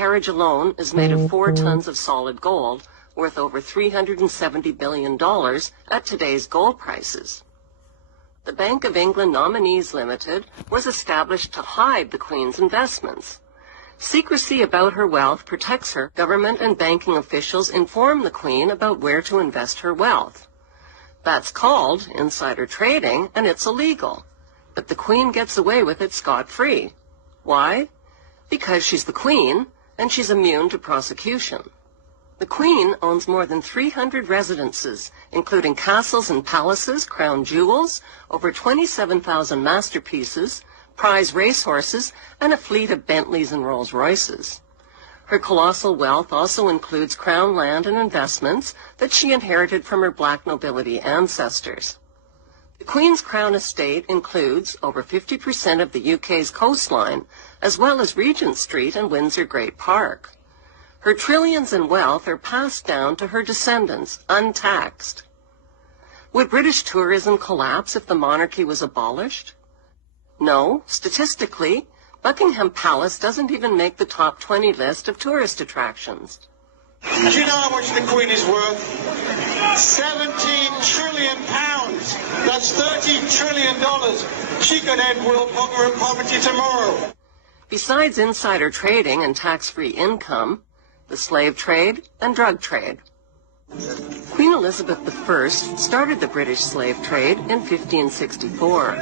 Carriage alone is made of 4 tons of solid gold, worth over $370 billion at today's gold prices. The Bank of England Nominees Limited was established to hide the Queen's investments. Secrecy about her wealth protects her. Government and banking officials inform the Queen about where to invest her wealth. That's called insider trading, and it's illegal. But the Queen gets away with it scot-free. Why? Because she's the Queen, and she's immune to prosecution. The Queen owns more than 300 residences, including castles and palaces, crown jewels, over 27,000 masterpieces, prize racehorses, and a fleet of Bentleys and Rolls-Royces. Her colossal wealth also includes crown land and investments that she inherited from her black nobility ancestors. The Queen's Crown estate includes over 50% of the UK's coastline, as well as Regent Street and Windsor Great Park. Her trillions in wealth are passed down to her descendants, untaxed. Would British tourism collapse if the monarchy was abolished? No, statistically, Buckingham Palace doesn't even make the top 20 list of tourist attractions. Do you know how much the Queen is worth? 17 trillion pounds. That's $30 trillion. She could end world hunger and poverty tomorrow. Besides insider trading and tax-free income, the slave trade and drug trade. Queen Elizabeth I started the British slave trade in 1564.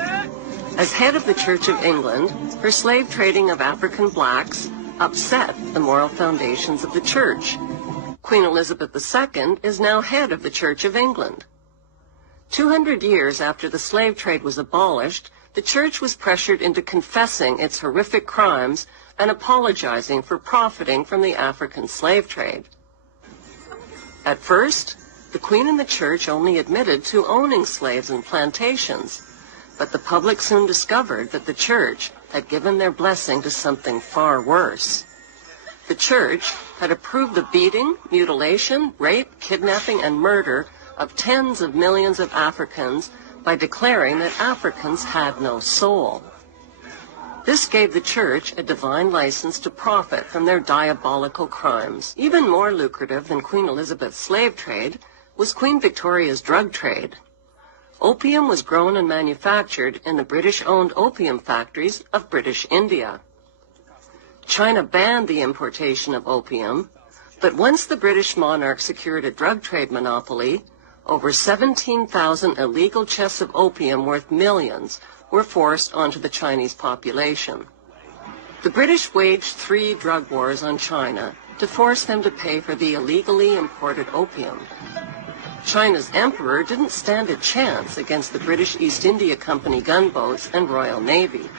As head of the Church of England, her slave trading of African blacks upset the moral foundations of the Church. Queen Elizabeth II is now head of the Church of England. 200 years after the slave trade was abolished, the Church was pressured into confessing its horrific crimes and apologizing for profiting from the African slave trade. At first, the Queen and the Church only admitted to owning slaves and plantations, but the public soon discovered that the Church had given their blessing to something far worse. The Church had approved the beating, mutilation, rape, kidnapping, and murder of tens of millions of Africans by declaring that Africans had no soul. This gave the Church a divine license to profit from their diabolical crimes. Even more lucrative than Queen Elizabeth's slave trade was Queen Victoria's drug trade. Opium was grown and manufactured in the British-owned opium factories of British India. China banned the importation of opium, but once the British monarch secured a drug trade monopoly, over 17,000 illegal chests of opium worth millions were forced onto the Chinese population. The British waged 3 drug wars on China to force them to pay for the illegally imported opium. China's emperor didn't stand a chance against the British East India Company gunboats and Royal Navy.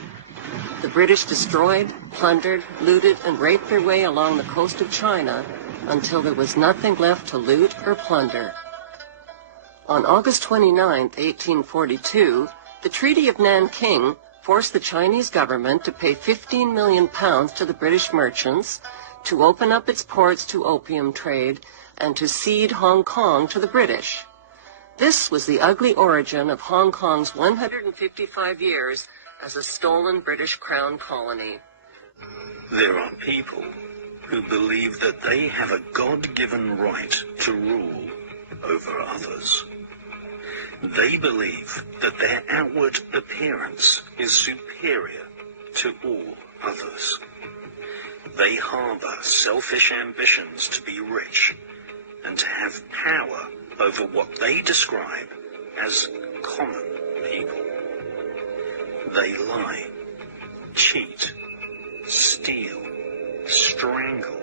The British destroyed, plundered, looted, and raped their way along the coast of China until there was nothing left to loot or plunder. On August 29, 1842, the Treaty of Nanking forced the Chinese government to pay £15 million to the British merchants to open up its ports to opium trade and to cede Hong Kong to the British. This was the ugly origin of Hong Kong's 155 years as a stolen British Crown colony. There are people who believe that they have a God-given right to rule over others. They believe that their outward appearance is superior to all others. They harbor selfish ambitions to be rich and to have power over what they describe as common people. They lie, cheat, steal, strangle,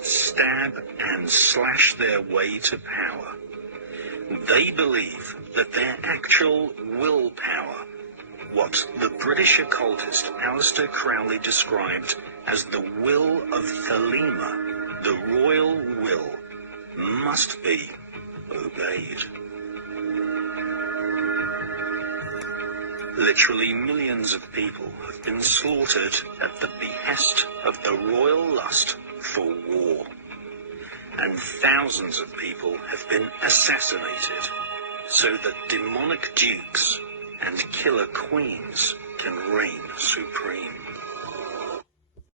stab, and slash their way to power. They believe that their actual willpower, what the British occultist Aleister Crowley described as the will of Thelema, the royal will, must be obeyed. Literally millions of people have been slaughtered at the behest of the royal lust for war. And thousands of people have been assassinated so that demonic dukes and killer queens can reign supreme.